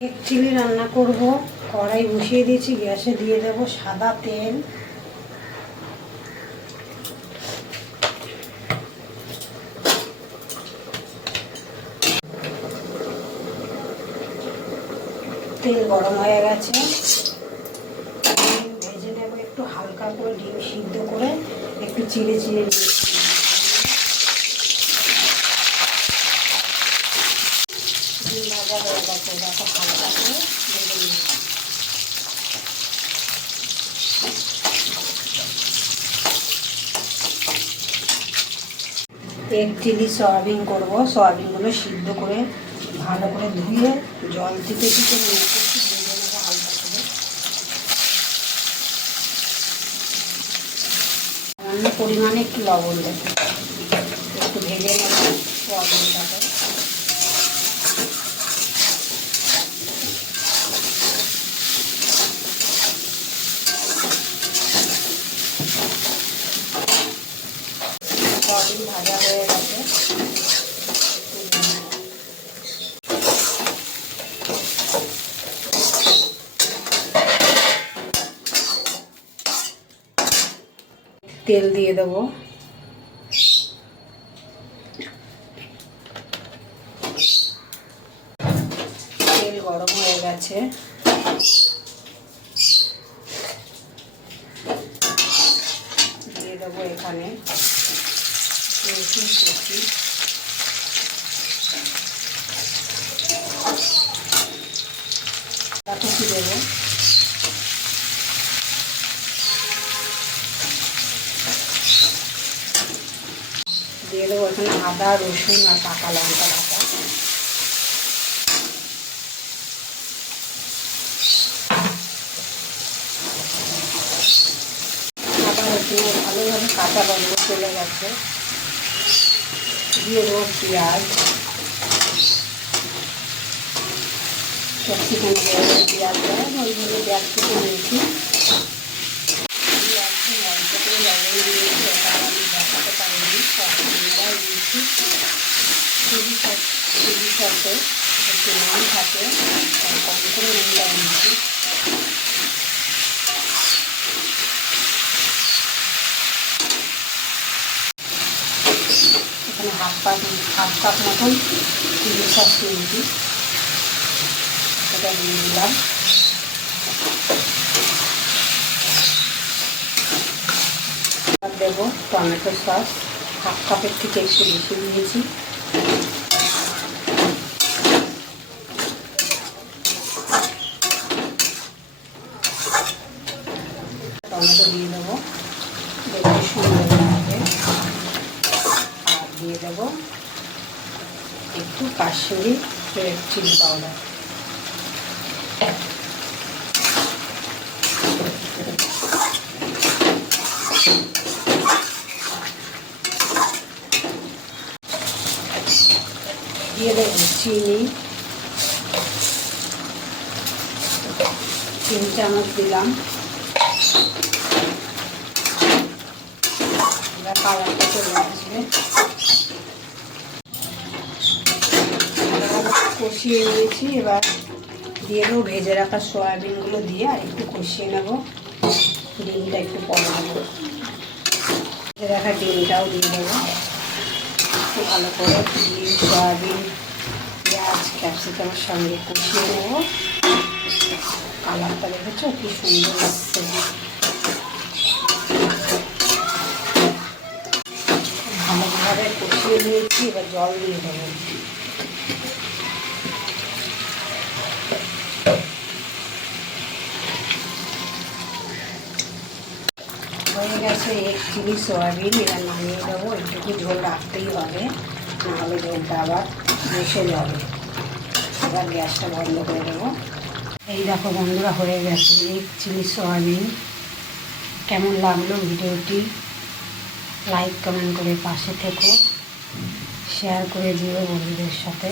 এক চিলি রান্না করব। কড়াই বসিয়ে দিয়েছি, গ্যাসে দিয়ে দেব সাদা তেল। তেল গরম হয়ে গেছে, ডিম ভেজে নেব একটু হালকা করে, ডিম সিদ্ধ করে একটু চিড়ে চিড়ে নিয়েছি। ডিম ভাজা হয়ে গেছে, দেখো হালকা করে ভেজে নিয়ে এক চিলি সয়াবিন করব। সয়াবিনগুলো সিদ্ধ করে ভালো করে ধুয়ে জল থেকে নিয়ে একটু ভেজে নেবো হালকা করে। সামান্য পরিমাণে একটু লবণ দেবো, একটু ভেজে নেবো সয়াবিনটাকে। সয়াবিন ভাজা হয়ে গেছে, তেল দিয়ে দেবো। তেল গরম হয়ে গেছে, দিয়ে দেবো এখানে রসুন কুচি, কুচি দেবো। দিয়ে দেবো এখানে আদা রসুন আর পাকা লঙ্কা বাটা। আদা রসুন ভালোভাবে কাঁচা গন্ধ চলে গেছে, দিয়ে দেবো পেঁয়াজ, ক্যাপসিকাম দিয়ে দেবো। পেঁয়াজ দেয় ওইভাবে পেঁয়াজ কেটে নিয়েছি, অল্প করে লবণ দিয়েছি, ওটা আমি দেখাতে পারিনি, সবসময় দিয়েছি। চিলি সসে একটু নুন থাকে, কম করে নুনটা দিয়েছি। এখানে হাফ কাপ মতন চিলি সস নিয়েছি, সেটা দিয়ে দিলাম। দেবো টমেটো সস, হাফ কাপের থেকে একটু বেশি দিয়েছি। টমেটো দিয়ে দেবো, দেখতে সুন্দর লাগবে। আর দিয়ে দেবো একটু কাশ্মীরি রেড চিলি পাউডার। দিয়ে দেবো চিনি, 3 চামচ দিলাম। এবার কালারটা চলে আসবে, কষিয়ে নিয়েছি। এবার দিয়ে দেবো ভেজে রাখা সয়াবিনগুলো দিয়ে আর একটু কষিয়ে নেবো। ডিমটা একটু পরে দেবো, ভেজে রাখা ডিমটাও দিয়ে দেবো। একটু ভালো করে ডিম সয়াবিন পেঁয়াজ ক্যাপসিকামের সঙ্গে কষিয়ে নেব। কালারটা দেখেছো কি সুন্দর লাগছে, ভালোভাবে কষিয়ে নিয়েছি। এবার জল দিয়ে দেবো। হয়ে গেছে এক চিলি সয়াবিন, এবার নামিয়ে দেবো। একটু ঝোল রাখতেই হবে, নাহলে ঝোলটা আবার বসে যাবে। এবার গ্যাসটা বন্ধ করে দেবো। এই দেখো বন্ধুরা, হয়ে গেছে এক চিলি সয়াবিন। কেমন লাগলো ভিডিওটি লাইক কমেন্ট করে পাশে থেকো, শেয়ার করে দিও বন্ধুদের সাথে।